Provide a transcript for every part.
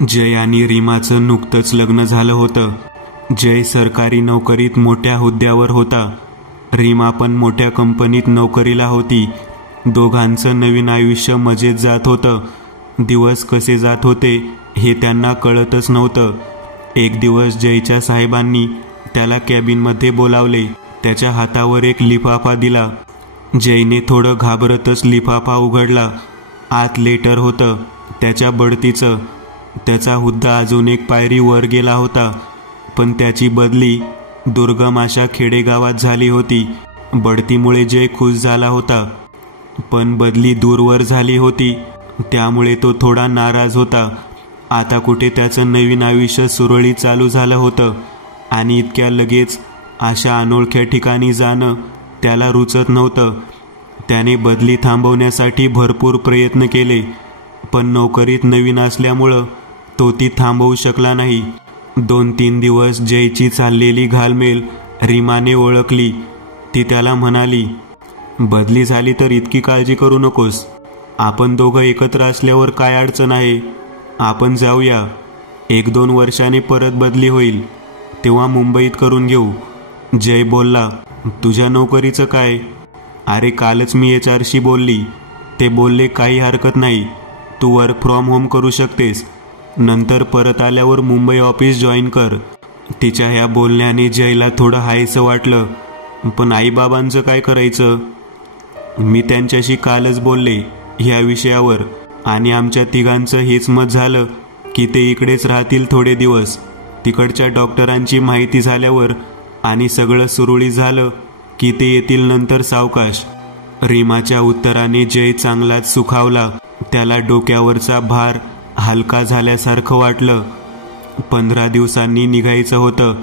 जय आणि रीमाचं नुकतंच लग्न झालं होतं. जय सरकारी नोकरीत मोठ्या हुद्द्यावर होता. रीमा पण मोठ्या कंपनीत नोकरीला होती. दोघांचं नवीन आयुष्य मजेत जात होतं. दिवस कसे जात होते हे त्यांना कळतच नव्हतं. एक दिवस जयच्या साहेबांनी त्याला कॅबिनमध्ये बोलावले. त्याच्या हातावर एक लिफाफा दिला. जयने थोडं घाबरतच लिफाफा उघडला. आत लेटर होतं त्याच्या बढतीचं. त्याचा हुद्दा अजून एक पायरी वर गेला होता, पण त्याची बदली दुर्गम अशा खेडेगावात झाली होती. बढतीमुळे जय खुश झाला होता, पण बदली दूरवर झाली होती, त्यामुळे तो थोडा नाराज होता. आता कुठे त्याचं नवीन आयुष्य सुरळीत चालू झालं होतं आणि इतक्या लगेच अशा अनोळख्या ठिकाणी जाणं त्याला रुचत नव्हतं. त्याने बदली थांबवण्यासाठी भरपूर प्रयत्न केले, पण नोकरीत नवीन असल्यामुळं तो ती थांबवू शकला नाही. 2-3 दिवस जयची चाललेली घालमेल रीमाने ओळखली. ती त्याला म्हणाली, बदली झाली तर इतकी काळजी करू नकोस. आपण दोघं एकत्र असल्यावर काय अडचण आहे. आपण जाऊया. 1-2 वर्षांनी परत बदली होईल, तेव्हा मुंबईत करून घेऊ. जय बोलला, तुझ्या नोकरीचं काय? अरे कालच मी HR बोलली. ते बोलले काही हरकत नाही, तू वर्क फ्रॉम होम करू शकतेस. नंतर परत आल्यावर मुंबई ऑफिस जॉईन कर. तिच्या ह्या बोलण्याने जयला थोडं हायसं वाटलं. पण आईबाबांचं काय करायचं? मी त्यांच्याशी कालच बोलले ह्या विषयावर आणि आमच्या तिघांचं हेच मत झालं की ते इकडेच राहतील थोडे दिवस. तिकडच्या डॉक्टरांची माहिती झाल्यावर आणि सगळं सुरळीत झालं की ते येतील नंतर सावकाश. रीमाच्या उत्तराने जय चांगलाच सुखावला. त्याला डोक्यावरचा भार हलका झाल्यासारखं वाटलं. 15 दिवसांनी निघायचं होतं.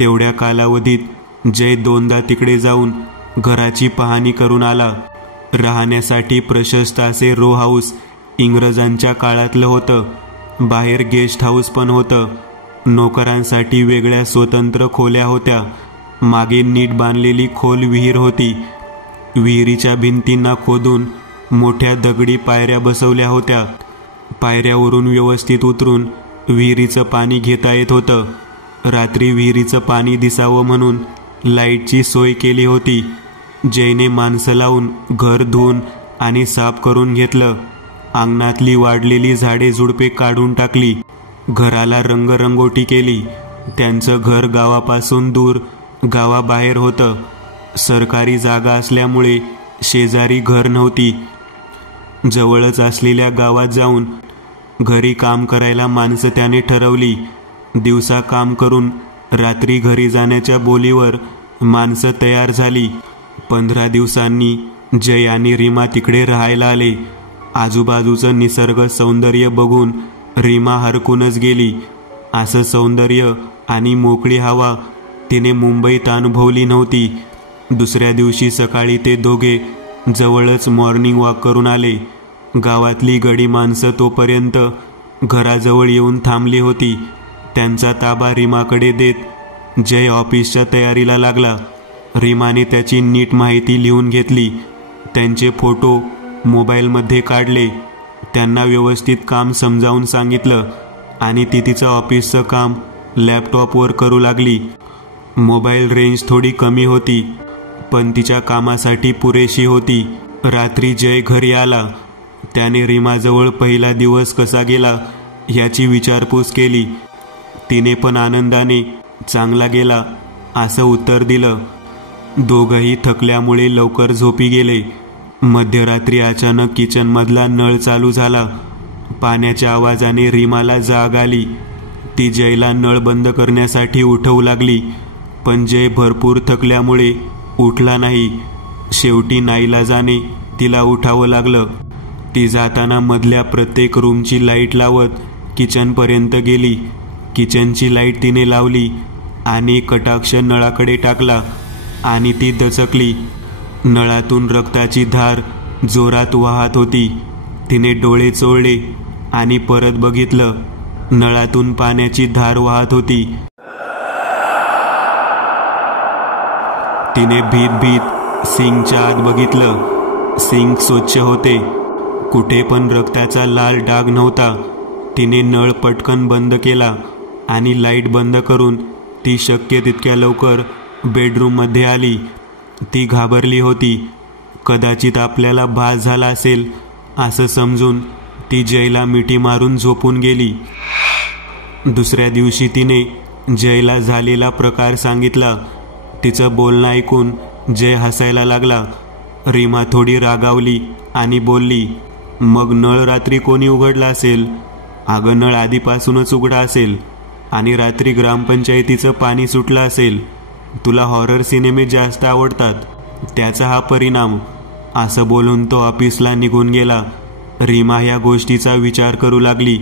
तेवढ्या कालावधीत जय 2दा तिकडे जाऊन घराची पाहणी करून आला. राहण्यासाठी प्रशस्त असे रो हाऊस इंग्रजांच्या काळातलं होतं. बाहेर गेस्ट हाऊस पण होतं. नोकरांसाठी वेगळ्या स्वतंत्र खोल्या होत्या. मागे नीट बांधलेली खोल विहीर होती. विहिरीच्या भिंतींना खोदून मोठ्या दगडी पायऱ्या बसवल्या होत्या. पायऱ्यावरून व्यवस्थित उतरून विहिरीचं पाणी घेता येत होतं. रात्री विहिरीचं पाणी दिसावं म्हणून लाईटची सोय केली होती. जयने माणसं लावून घर धुवून आणि साफ करून घेतलं. अंगणातली वाढलेली झाडे झुडपे काढून टाकली. घराला रंगरंगोटी केली. त्यांचं घर गावापासून दूर गावाबाहेर होतं. सरकारी जागा असल्यामुळे शेजारी घर नव्हती. जवळच असलेल्या गावात जाऊन घरी काम करायला माणसं त्याने ठरवली. दिवसा काम करून रात्री घरी जाण्याच्या बोलीवर माणसं तयार झाली. 15 दिवसांनी जय आणि रीमा तिकडे राहायला आले. आजूबाजूचं निसर्ग सौंदर्य बघून रीमा हरकूनच गेली. असं सौंदर्य आणि मोकळी हवा तिने मुंबईत अनुभवली नव्हती. दुसऱ्या दिवशी सकाळी ते दोघे जवळच मॉर्निंग वॉक करून आले. गावातली गडी माणसं तोपर्यंत घराजवळ येऊन थांबली होती. त्यांचा ताबा रीमाकडे देत जय ऑफिसच्या तयारीला लागला. रीमाने त्याची नीट माहिती लिहून घेतली. त्यांचे फोटो मोबाईलमध्ये काढले. त्यांना व्यवस्थित काम समजावून सांगितलं आणि ती तिचं ऑफिसचं काम लॅपटॉपवर करू लागली. मोबाईल रेंज थोडी कमी होती, पण तिच्या कामासाठी पुरेशी होती. रात्री जय घरी आला. त्याने रीमाजवळ पहिला दिवस कसा गेला ह्याची विचारपूस केली. तिने पण आनंदाने चांगला गेला असं उत्तर दिलं. दोघंही थकल्यामुळे लवकर झोपी गेले. मध्यरात्री अचानक किचनमधला नळ चालू झाला. पाण्याच्या आवाजाने रीमाला जाग आली. ती जयला नळ बंद करण्यासाठी उठवू लागली, पण जय भरपूर थकल्यामुळे उठला नाही. शेवटी नाईलाजाने तिला उठावं लागलं. ती जाताना मधल्या प्रत्येक रूमची लाईट लावत किचनपर्यंत गेली. किचनची लाईट तिने लावली आणि कटाक्ष नळाकडे टाकला आणि ती दचकली. नळातून रक्ताची धार जोरात वाहत होती. तिने डोळे चोळले आणि परत बघितलं. नळातून पाण्याची धार वाहत होती. तिने भीत सिंकच्या आत बघितलं. सिंक स्वच्छ होते. कुठे पण रक्ताचा लाल डाग नव्हता. तिने नळ पटकन बंद केला आणि लाईट बंद करून ती शक्य तितक्या लवकर बेडरूममध्ये आली. ती घाबरली होती. कदाचित आपल्याला भास झाला असेल असं समजून ती जयला मिठी मारून झोपून गेली. दुसऱ्या दिवशी तिने जयला झालेला प्रकार सांगितला. तिचं बोलणं ऐकून जय हसायला लागला. रीमा थोडी रागावली आणि बोलली, मग नळ रात्री कोणी उघडला असेल? अगं नळ आधीपासूनच उघडा असेल आणि रात्री ग्रामपंचायतीचं पाणी सुटलं असेल. तुला हॉरर सिनेमे जास्त आवडतात, त्याचा हा परिणाम. असं बोलून तो ऑफिसला निघून गेला. रीमा ह्या गोष्टीचा विचार करू लागली.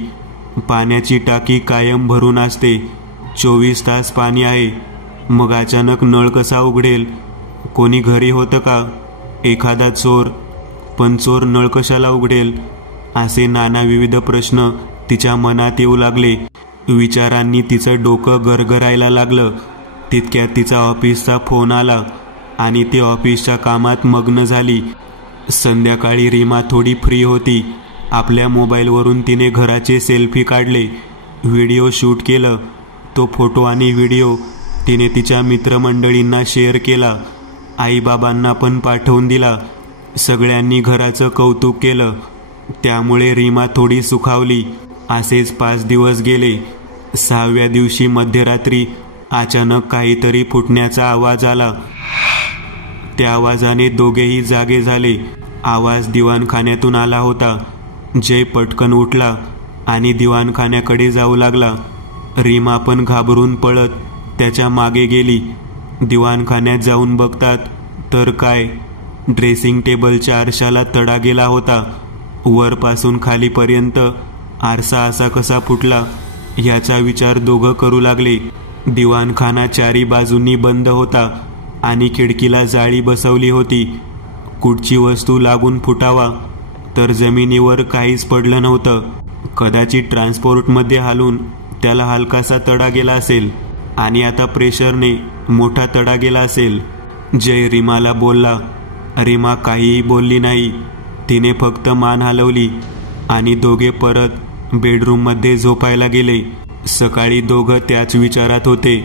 पाण्याची टाकी कायम भरून असते, 24 तास पाणी आहे. मग अचानक नळ कसा उघडेल? कोणी घरी होतं का? एखादा चोर? पण चोर नळ कशाला उघडेल? असे नाना विविध प्रश्न तिच्या मनात येऊ लागले. विचारांनी तिचं डोकं गरगरायला लागलं. तितक्यात तिचा ऑफिसचा फोन आला आणि ती ऑफिसच्या कामात मग्न झाली. संध्याकाळी रीमा थोडी फ्री होती. आपल्या मोबाईलवरून तिने घराचे सेल्फी काढले, व्हिडिओ शूट केलं. तो फोटो आणि व्हिडिओ तिने तिच्या मित्रमंडळींना शेअर केला. आईबाबांना पण पाठवून दिला. सगळ्यांनी घराचं कौतुक केलं. त्यामुळे रीमा थोडी सुखावली. असेच 5 दिवस गेले. 6व्या दिवशी मध्यरात्री अचानक काहीतरी फुटण्याचा आवाज आला. त्या आवाजाने दोघेही जागे झाले. आवाज दिवाणखान्यातून आला होता. जय पटकन उठला आणि दिवाणखान्याकडे जाऊ लागला. रीमा पण घाबरून पळत त्याच्या मागे गेली. दिवाणखान्यात जाऊन बघतात तर काय, ड्रेसिंग टेबलच्या आरशाला तडा गेला होता. वरपासून खालीपर्यंत आरसा असा कसा फुटला याचा विचार दोघं करू लागले. दिवाणखाना 4 बाजूंनी बंद होता आणि खिडकीला जाळी बसवली होती. कुठची वस्तू लागून फुटावा तर जमिनीवर काहीच पडलं नव्हतं. कदाचित ट्रान्सपोर्टमध्ये हालून त्याला हलकासा तडा गेला असेल आणि आता प्रेशरने मोठा तडा गेला असेल. जय रीमाला बोलला. रीमा काहीही बोलली नाही. तिने फक्त मान हलवली आणि दोघे परत बेडरूममध्ये झोपायला गेले. सकाळी दोघं त्याच विचारात होते.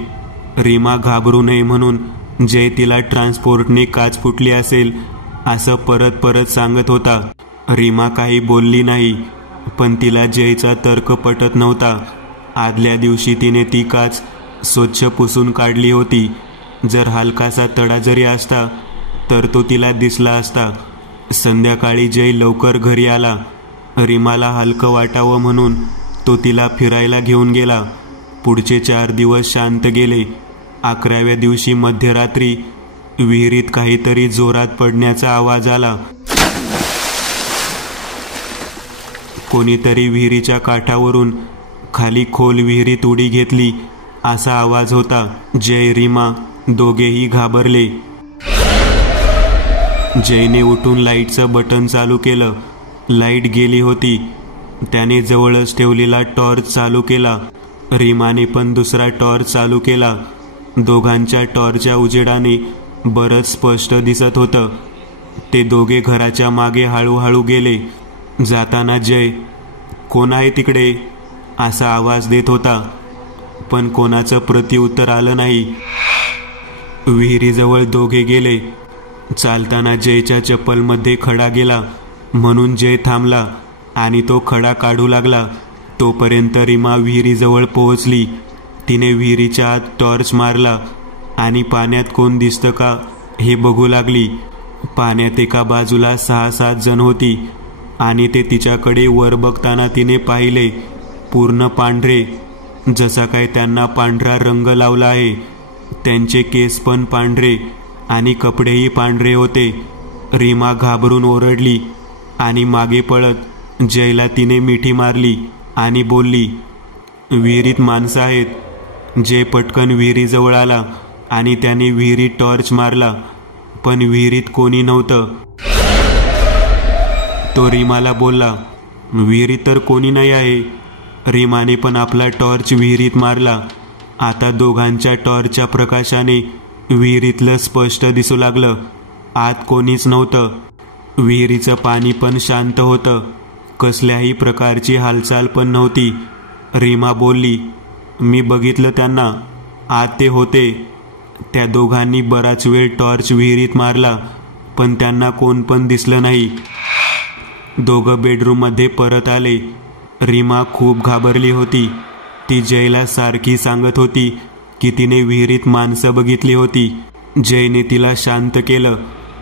रीमा घाबरू नये म्हणून जय तिला ट्रान्सपोर्टने काच फुटली असेल असं परत परत सांगत होता. रीमा काही बोलली नाही, पण तिला जयचा तर्क पटत नव्हता. आदल्या दिवशी तिने ती काच स्वच्छ पुसून काढली होती. जर हलकासा तडा जरी असता तर तो तिला दिसला असता. संध्याकाळी जय लवकर घरी आला. रीमाला हलकं वाटावं म्हणून तो तिला फिरायला घेऊन गेला. पुढचे 4 दिवस शांत गेले. 11व्या दिवशी मध्यरात्री विहिरीत काहीतरी जोरात पडण्याचा आवाज आला. कोणीतरी विहिरीच्या काठावरून खाली खोल विहिरीत उडी घेतली असा आवाज होता. जय रीमा दोघेही घाबरले. जयने उठून लाईटचं बटन चालू केलं. लाईट गेली होती. त्याने जवळच ठेवलेला टॉर्च चालू केला. रीमाने पण दुसरा टॉर्च चालू केला. दोघांच्या टॉर्चच्या उजेडाने बरंच स्पष्ट दिसत होतं. ते दोघे घराच्या मागे हळूहळू गेले. जाताना जय, कोण आहे तिकडे असा आवाज देत होता, पण कोणाचं प्रत्युत्तर आलं नाही. विहिरीजवळ दोघे गेले. चालताना जयच्या चप्पलमध्ये खडा गेला म्हणून जय थांबला आणि तो खडा काढू लागला. तोपर्यंत रीमा विहिरीजवळ पोहोचली. तिने विहिरीच्या आत टॉर्च मारला आणि पाण्यात कोण दिसतं का हे बघू लागली. पाण्यात एका बाजूला 6-7 जण होती आणि ते तिच्याकडे वर बघताना तिने पाहिले. पूर्ण पांढरे, जसा काय त्यांना पांढरा रंग लावला आहे. त्यांचे केस पण पांढरे आणि कपडेही पांढरे होते. रीमा घाबरून ओरडली आणि मागे पळत जयला तिने मिठी मारली आणि बोलली, विहिरीत माणसं आहेत. जय पटकन विहिरीजवळ आला आणि त्याने विहिरीत टॉर्च मारला, पण विहिरीत कोणी नव्हतं. तो रीमाला बोलला, विहिरीत तर कोणी नाही आहे. रीमाने पण आपला टॉर्च विहिरीत मारला. आता दोघांच्या टॉर्चच्या प्रकाशाने विहिरीतलं स्पष्ट दिसू लागलं. आत कोणीच नव्हतं. विहिरीचं पाणी पण शांत होतं. कसल्याही प्रकारची हालचाल पण नव्हती. रीमा बोलली, मी बघितलं त्यांना, आत ते होते. त्या दोघांनी बराच वेळ टॉर्च विहिरीत मारला, पण त्यांना कोण पण दिसलं नाही. दोघं बेडरूममध्ये परत आले. रीमा खूप घाबरली होती. ती जयला सारखी सांगत होती की तिने विहिरीत माणसं बघितली होती. जयने तिला शांत केलं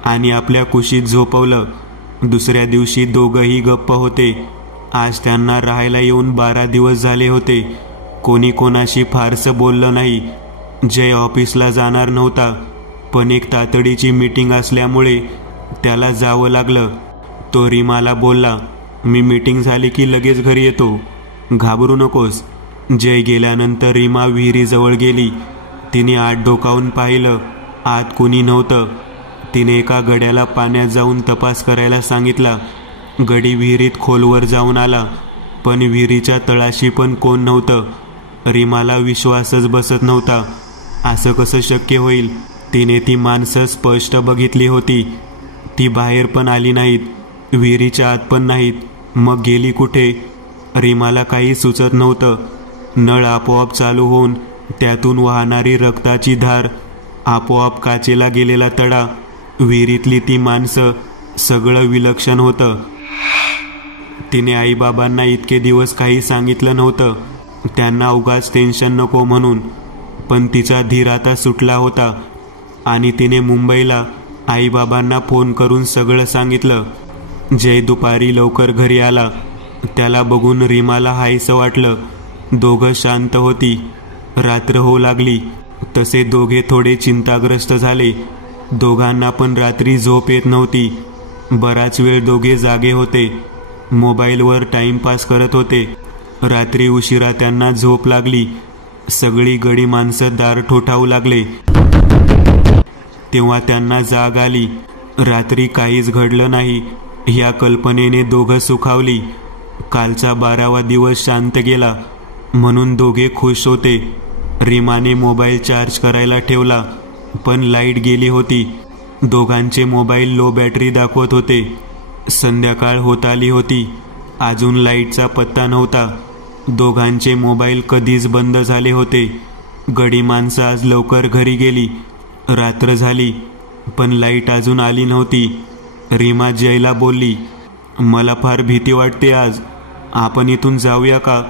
आणि आपल्या कुशीत झोपवलं. दुसऱ्या दिवशी दोघंही गप्प होते. आज त्यांना राहायला येऊन 12 दिवस झाले होते. कोणी कोणाशी फारसं बोललं नाही. जय ऑफिसला जाणार नव्हता, पण एक तातडीची मीटिंग असल्यामुळे त्याला जावं लागलं. तो रीमाला बोलला, मी मीटिंग झाली की लगेच घरी येतो, घाबरू नकोस. जय गेल्यानंतर रीमा विहिरीजवळ गेली. तिने आत डोकावून पाहिलं. आत कुणी नव्हतं. तिने एका गड्याला पाण्यात जाऊन तपास करायला सांगितला. गडी विहिरीत खोलवर जाऊन आला, पण विहिरीच्या तळाशी पण कोण नव्हतं. रीमाला विश्वासच बसत नव्हता. असं कसं शक्य होईल? तिने ती माणसं स्पष्ट बघितली होती. ती बाहेर पण आली नाहीत, विहिरीच्या आत पण नाहीत. मग गेली कुठे? रीमाला काही सुचत नव्हतं. नळ आपोआप चालू होऊन त्यातून वाहणारी रक्ताची धार, आपोआप काचेला गेलेला तडा, विहिरीतली ती माणसं, सगळं विलक्षण होतं. तिने आईबाबांना इतके दिवस काही सांगितलं नव्हतं, त्यांना उगाच टेन्शन नको म्हणून. पण तिचा धीर आता सुटला होता आणि तिने मुंबईला आईबाबांना फोन करून सगळं सांगितलं. जय दुपारी लवकर घरी आला. त्याला बघून रीमाला हायसं वाटलं. दोघं शांत होती. रात्र होऊ लागली तसे दोघे थोडे चिंताग्रस्त झाले. दोघांना पण रात्री झोप येत नव्हती. बराच वेळ दोघे जागे होते. मोबाईलवर टाइमपास करत होते. रात्री उशिरा त्यांना झोप लागली. सगळी गडी माणसं दार ठोठावू लागले. तेव्हा त्यांना जाग आली. रात्री काहीच घडलं नाही ह्या कल्पनेने दोघं सुखावली. कालचा 12वा दिवस शांत गेला म्हणून दोघे खुश होते. रीमाने मोबाईल चार्ज करायला ठेवला, पण लाईट गेली होती. दोघांचे मोबाईल लो बॅटरी दाखवत होते. संध्याकाळ होत आली होती. अजून लाईटचा पत्ता नव्हता. दोघांचे मोबाईल कधीच बंद झाले होते. गडी माणसं आज लवकर घरी गेली. रात्र झाली, पण लाईट अजून आली नव्हती. रीमा जयला बोलली, मला फार भीती वाटते आज. आपण इथून जाऊया का?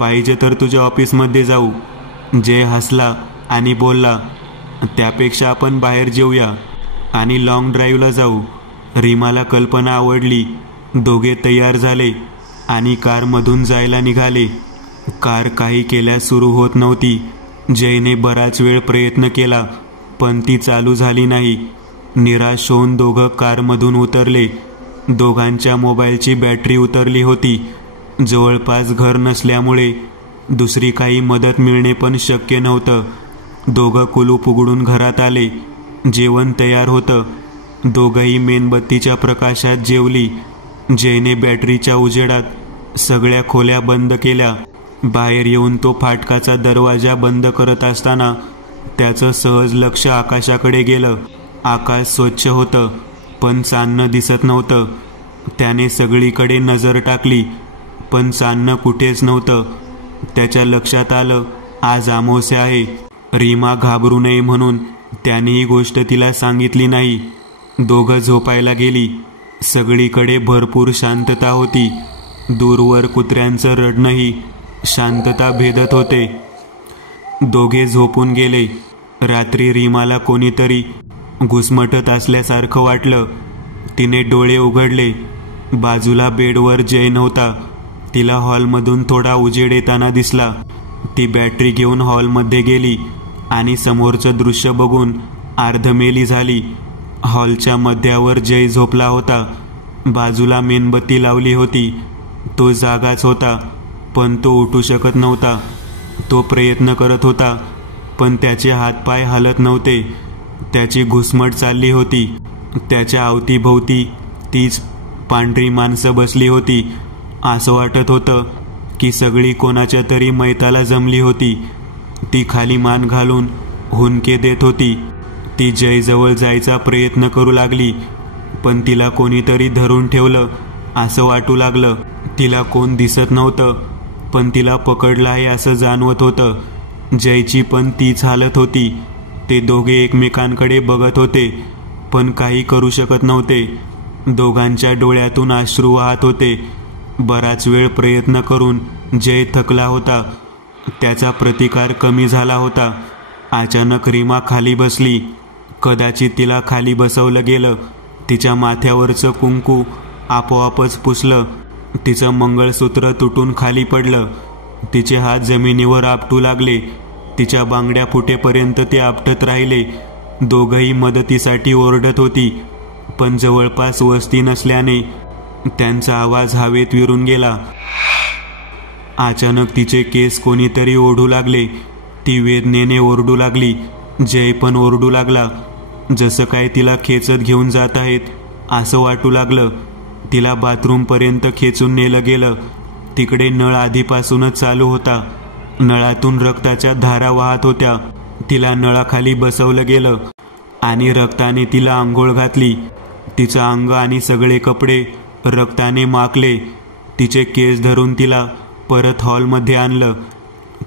पाहिजे तर तुझ्या ऑफिसमध्ये जाऊ. जय हसला आणि बोलला, त्यापेक्षा आपण बाहेर जेऊया आणि लॉंग ड्राईव्हला जाऊ. रीमाला कल्पना आवडली. दोघे तयार झाले आणि कारमधून जायला निघाले. कार काही केल्यास सुरू होत नव्हती. जयने बराच वेळ प्रयत्न केला, पण ती चालू झाली नाही. निराश होऊन दोघं कारमधून उतरले. दोघांच्या मोबाईलची बॅटरी उतरली होती. जवळपास घर नसल्यामुळे दुसरी काही मदत मिळणे पण शक्य नव्हतं. दोघं कुलूप उघडून घरात आले. जेवण तयार होतं. दोघंही मेणबत्तीच्या प्रकाशात जेवली. जयने बॅटरीच्या उजेडात सगळ्या खोल्या बंद केल्या. बाहेर येऊन तो फाटकाचा दरवाजा बंद करत असताना त्याचं सहज लक्ष आकाशाकडे गेलं. आकाश स्वच्छ होतं, पण चांदणं दिसत नव्हतं. त्याने सगळीकडे नजर टाकली, पण चांदणं कुठेच नव्हतं. त्याच्या लक्षात आलं, आज अमावास्या आहे. रीमा घाबरू नये म्हणून त्याने ही गोष्ट तिला सांगितली नाही. दोघं झोपायला गेली. सगळीकडे भरपूर शांतता होती. दूरवर कुत्र्यांचं रडणंही शांतता भेदत होते. दोघे झोपून गेले. रात्री रीमाला कोणीतरी घुसमटत असल्यासारखं वाटलं. तिने डोळे उघडले. बाजूला बेडवर जय नव्हता. तिला हॉलमधून थोडा उजेड येताना दिसला. ती बॅटरी घेऊन हॉलमध्ये गेली आणि समोरचं दृश्य बघून अर्धमेली झाली. हॉलच्या मध्यावर जय झोपला होता. बाजूला मेणबत्ती लावली होती. तो जागाच होता, पण तो उठू शकत नव्हता. तो प्रयत्न करत होता, पण त्याचे हातपाय हलत नव्हते. त्याची घुसमट चालली होती. त्याच्या अवतीभोवती तीच पांढरी माणसं बसली होती. असं वाटत होतं की सगळी कोणाच्या तरी मैताला जमली होती. ती खाली मान घालून हुंदके देत होती. ती जयजवळ जायचा प्रयत्न करू लागली, पण तिला कोणीतरी धरून ठेवलं असं वाटू लागलं. तिला कोण दिसत नव्हतं, पण तिला पकडलं आहे असं जाणवत होतं. जयची पण तीच हालत होती. ते दोघे एकमेकांकडे बघत होते, पण काही करू शकत नव्हते. दोघांच्या डोळ्यातून अश्रू वाहत होते. बराच वेळ प्रयत्न करून जय थकला होता. त्याचा प्रतिकार कमी झाला होता. अचानक रीमा खाली बसली. कदाचित तिला खाली बसवलं गेलं. तिच्या माथ्यावरचं कुंकू आपोआपच पुसलं. तिचं मंगळसूत्र तुटून खाली पडलं. तिचे हात जमिनीवर आपटू लागले. तिच्या बांगड्या फुटेपर्यंत ते आपटत राहिले. दोघंही मदतीसाठी ओरडत होती, पण जवळपास वस्ती नसल्याने त्यांचा आवाज हवेत विरून गेला. अचानक तिचे केस कोणीतरी ओढू लागले. ती वेदनेने ओरडू लागली. जय पण ओरडू लागला. जसं काय तिला खेचत घेऊन जात आहेत असं वाटू लागलं. तिला बाथरूमपर्यंत खेचून नेलं गेलं. तिकडे नळ आधीपासूनच चालू होता. नळातून रक्ताच्या धारा वाहत होत्या. तिला नळाखाली बसवलं गेलं आणि रक्ताने तिला आंघोळ घातली. तिचं अंग आणि सगळे कपडे रक्ताने माखले. तिचे केस धरून तिला परत हॉलमध्ये आणलं.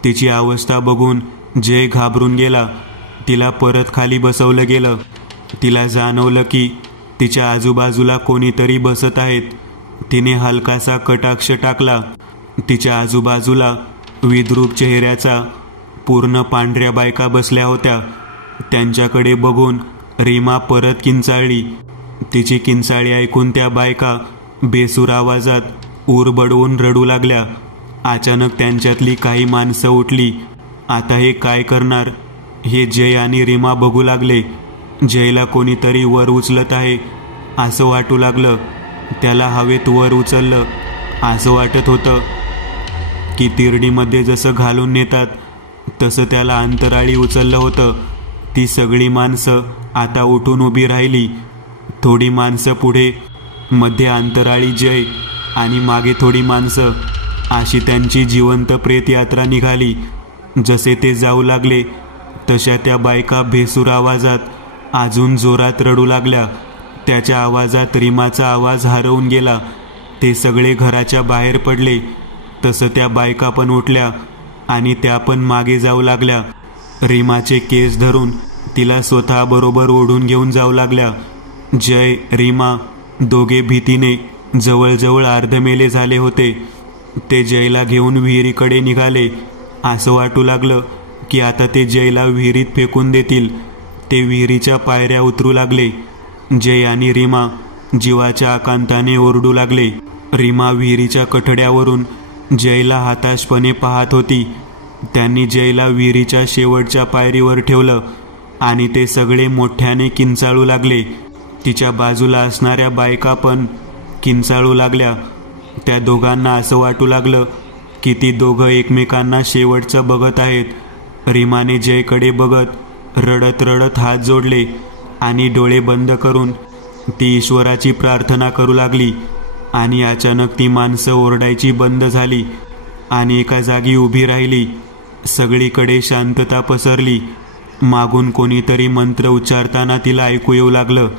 तिची अवस्था बघून जय घाबरून गेला. तिला परत खाली बसवलं गेलं. तिला जाणवलं की तिच्या आजूबाजूला कोणीतरी बसत आहेत. तिने हलकासा कटाक्ष टाकला. तिच्या आजूबाजूला विद्रूप चेहऱ्याचा पूर्ण पांढऱ्या बायका बसल्या होत्या. त्यांच्याकडे बघून रीमा परत किंचाळली. तिची किंचाळी ऐकून त्या बायका बेसूर आवाजात ऊर बडवून रडू लागल्या. अचानक त्यांच्यातली काही माणसं उठली. आता हे काय करणार हे जय आणि रीमा बघू लागले. जयला कोणीतरी वर उचलत आहे असं वाटू लागलं. त्याला हवेत वर उचललं. असं वाटत होतं की तिरडीमध्ये जसं घालून नेतात तसं त्याला अंतराळी उचललं होतं. ती सगळी माणसं आता उठून उभी राहिली. थोडी माणसं पुढे, मध्ये अंतराळी जय आणि मागे थोडी माणसं, अशी त्यांची जिवंत प्रेतयात्रा निघाली. जसे ते जाऊ लागले तशा त्या बायका भेसूर आवाजात अजून जोरात रडू लागल्या. त्याच्या आवाजात रीमाचा आवाज हरवून गेला. ते सगळे घराच्या बाहेर पडले. तसं त्या बायका पण उठल्या आणि त्या पण मागे जाऊ लागल्या. रीमाचे केस धरून तिला स्वतःबरोबर ओढून घेऊन जाऊ लागल्या. जय, रीमा दोघे भीतीने जवळजवळ अर्धमेले झाले होते. ते जयला घेऊन विहिरीकडे निघाले. असं वाटू लागलं की आता ते जयला विहिरीत फेकून देतील. ते विहिरीच्या पायऱ्या उतरू लागले. जय आणि रीमा जीवाच्या आकांताने ओरडू लागले. रीमा विहिरीच्या कठड्यावरून जयला हताशपणे पाहत होती. त्यांनी जयला विहिरीच्या शेवटच्या पायरीवर ठेवलं आणि ते सगळे मोठ्याने किंचाळू लागले. तिच्या बाजूला असणाऱ्या बायका पण किंचाळू लागल्या. त्या दोघांना असं वाटू लागलं की ती दोघं एकमेकांना शेवटचं बघत आहेत. रीमाने जयकडे बघत रडत रडत हात जोडले आणि डोळे बंद करून ती ईश्वराची प्रार्थना करू लागली. आणि अचानक ती माणसं ओरडायची बंद झाली आणि एका जागी उभी राहिली. सगळीकडे शांतता पसरली. मागून कोणीतरी मंत्र उच्चारताना तिला ऐकू येऊ लागलं.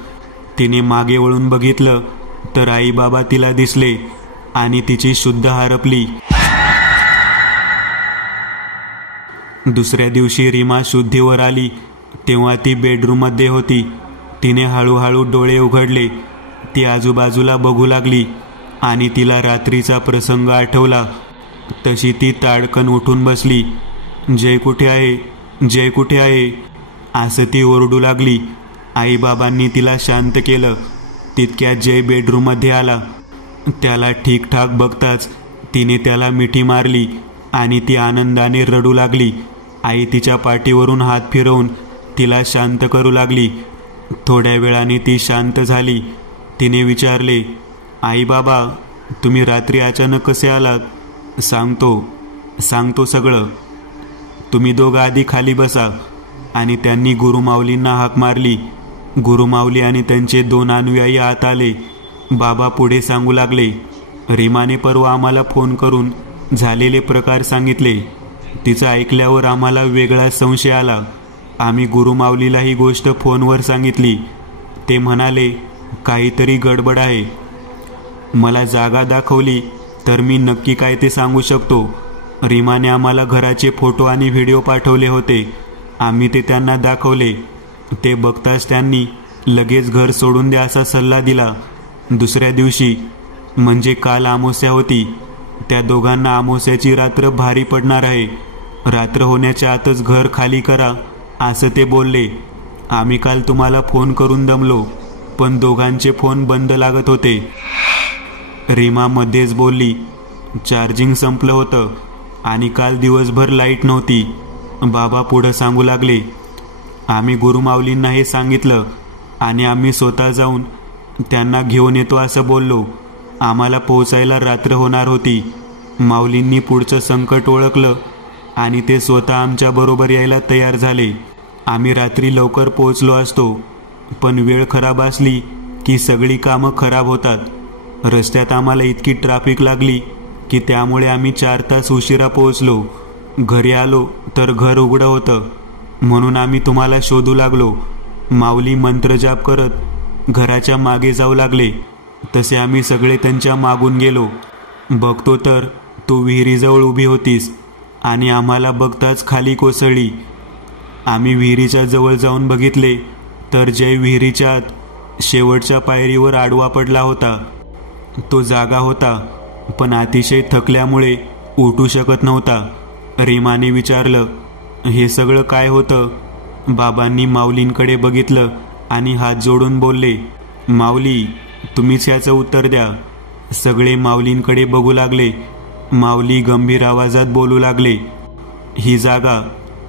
तिने मागे वळून बघितलं तर आई बाबा तिला दिसले आणि तिची शुद्ध हरपली. दुसऱ्या दिवशी रीमा शुद्धीवर आली तेव्हा ती बेडरूममध्ये होती. तिने हळूहळू डोळे उघडले. ती आजूबाजूला बघू लागली आणि तिला रात्रीचा प्रसंग आठवला. तशी ती ताडकन उठून बसली. जय कुठे आहे, जय कुठे आहे असं ती ओरडू लागली. आईबाबांनी तिला शांत केलं. तितक्यात जय बेडरूममध्ये आला. त्याला ठीकठाक बघताच तिने त्याला मिठी मारली आणि ती आनंदाने रडू लागली. आई तिच्या पाठीवरून हात फिरवून तिला शांत करू लागली. थोड्या वेळाने ती शांत झाली. तिने विचारले, आई बाबा तुम्ही रात्री अचानक कसे आलात? सांगतो सगळं. तुम्ही दोघं आधी खाली बसा. आणि त्यांनी गुरुमाऊलींना हाक मारली. गुरुमाऊली आणि त्यांचे 2 अनुयायी आत आले. बाबा पुढे सांगू लागले, रीमाने परवा आम्हाला फोन करून झालेले प्रकार सांगितले. तिचं ऐकल्यावर आम्हाला वेगळा संशय आला. आम्ही गुरुमाऊलीला ही गोष्ट फोनवर सांगितली. ते म्हणाले काहीतरी गडबड आहे. मला जागा दाखवली तर मी नक्की काय ते सांगू शकतो. रीमाने आम्हाला घराचे फोटो आणि व्हिडिओ पाठवले होते. आम्ही ते त्यांना दाखवले. ते बघताच त्यांनी लगेच घर सोडून द्या असा सल्ला दिला. दुसऱ्या दिवशी म्हणजे काल अमावस्या होती. त्या दोघांना अमावस्याची रात्र भारी पडणार आहे. रात्र होण्याच्या आतच घर खाली करा असं ते बोलले. आम्ही काल तुम्हाला फोन करून दमलो, पण दोघांचे फोन बंद लागत होते. रीमा मध्येच बोलली, चार्जिंग संपलं होतं आणि काल दिवसभर लाईट नव्हती. बाबा पुढं सांगू लागले, आम्ही गुरुमाऊलींना हे सांगितलं आणि आम्ही स्वतः जाऊन त्यांना घेऊन येतो असं बोललो. आम्हाला पोहोचायला रात्र होणार होती. माऊलींनी पुढचं संकट ओळखलं आणि ते स्वतः आमच्याबरोबर यायला तयार झाले. आम्ही रात्री लवकर पोहोचलो असतो, पण वेळ खराब असली की सगळी कामं खराब होतात. रस्त्यात आम्हाला इतकी ट्रॅफिक लागली की त्यामुळे आम्ही 4 तास उशिरा पोहोचलो. घरी आलो तर घर उघडं होतं, म्हणून आम्ही तुम्हाला शोधू लागलो. माऊली मंत्रजाप करत घराच्या मागे जाऊ लागले. तसे आम्ही सगळे त्यांच्या मागून गेलो. बघतो तर तू विहिरीजवळ उभी होतीस आणि आम्हाला बघताच खाली कोसळली. आम्ही विहिरीच्या जवळ जाऊन बघितले तर जय विहिरीच्या आत शेवटच्या पायरीवर आडवा पडला होता. तो जागा होता, पण अतिशय थकल्यामुळे उठू शकत नव्हता. रीमाने विचारलं, हे सगळं काय होतं? बाबांनी माऊलींकडे बघितलं आणि हात जोडून बोलले, माऊली तुम्हीच याचं उत्तर द्या. सगळे माऊलींकडे बघू लागले. माऊली गंभीर आवाजात बोलू लागले, ही जागा,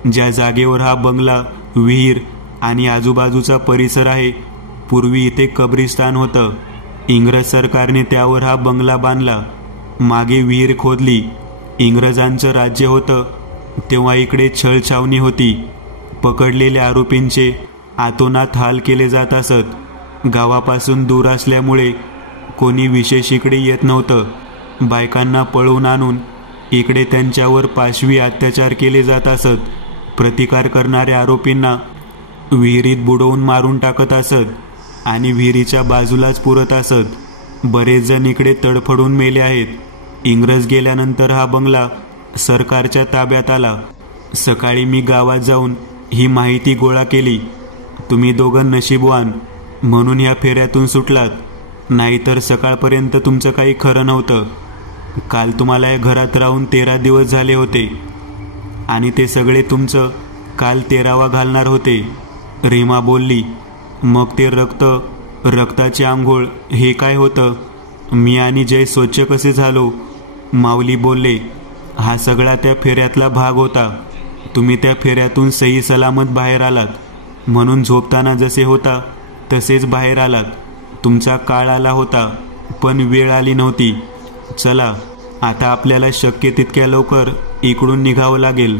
ज्या जागेवर हा बंगला, विहीर आणि आजूबाजूचा परिसर आहे, पूर्वी इथे कब्रिस्तान होतं. इंग्रज सरकारने त्यावर हा बंगला बांधला. मागे विहीर खोदली. इंग्रजांचं राज्य होतं तेव्हा इकडे छळछावणी होती. पकडलेल्या आरोपींचे आतोनात हाल केले जात असत. गावापासून दूर असल्यामुळे कोणी विशेष इकडे येत नव्हतं. बायकांना पळवून आणून इकडे त्यांच्यावर पाशवी अत्याचार केले जात असत. प्रतिकार करणाऱ्या आरोपींना विहिरीत बुडवून मारून टाकत असत आणि विहिरीच्या बाजूलाच पुरत असत. बरेच जण इकडे तडफडून मेले आहेत. इंग्रज गेल्यानंतर हा बंगला सरकारच्या ताब्यात आला. सकाळी मी गावात जाऊन ही माहिती गोळा केली. तुम्ही दोघं नशीबवान म्हणून या फेऱ्यातून सुटलात, नाहीतर सकाळपर्यंत तुमचं काही खरं नव्हतं. काल तुम्हाला या घरात राहून 13 दिवस झाले होते आणि ते सगळे तुमचं काल 13वा घालणार होते. रीमा बोलली, मग ते रक्ताची आंघोळ हे काय होतं? मी आणि जय स्वच्छ कसे झालो? माऊली बोलले, हा सगळा त्या फेऱ्यातला भाग होता. तुम्ही त्या फेऱ्यातून सही सलामत बाहेर आलात, म्हणून झोपताना जसे होता तसेच बाहेर आलात. तुमचा काळ आला होता, पण वेळ आली नव्हती. चला आता आपल्याला शक्य तितक्या लवकर इकडून निघावं लागेल.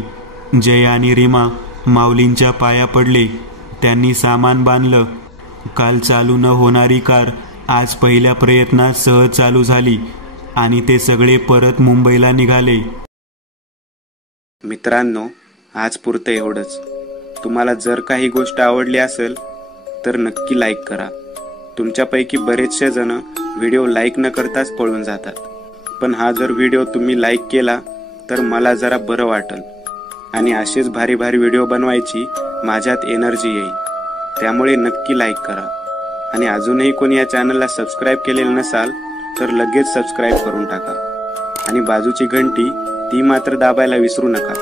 जय आणि रीमा माऊलींच्या पाया पडले. त्यांनी सामान बांधलं. काल चालू न होणारी कार आज पहिल्या प्रयत्नात सहज चालू झाली आणि ते सगळे परत मुंबईला निघाले. मित्रांनो, आज पुरतं एवढंच. तुम्हाला जर काही गोष्ट आवडली असेल तर नक्की लाईक करा. तुमच्यापैकी बरेचसे जण व्हिडिओ लाईक न करताच पळून जातात, पण हा जर व्हिडिओ तुम्ही लाईक केला तर मला जरा बरं वाटेल आणि असेच भारी भारी व्हिडिओ बनवायची माझ्यात एनर्जी येईल. त्यामुळे नक्की लाईक करा आणि अजूनही कोणी या चॅनलला सबस्क्राईब केलेलं नसाल तर लगेच सबस्क्राईब करून टाका आणि बाजूची घंटी ती मात्र दाबायला विसरू नका.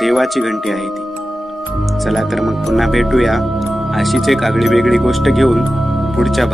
देवाची घंटी आहे ती. चला तर मग पुन्हा भेटूया अशीच एक आगळी वेगळी गोष्ट घेऊन पुढच्या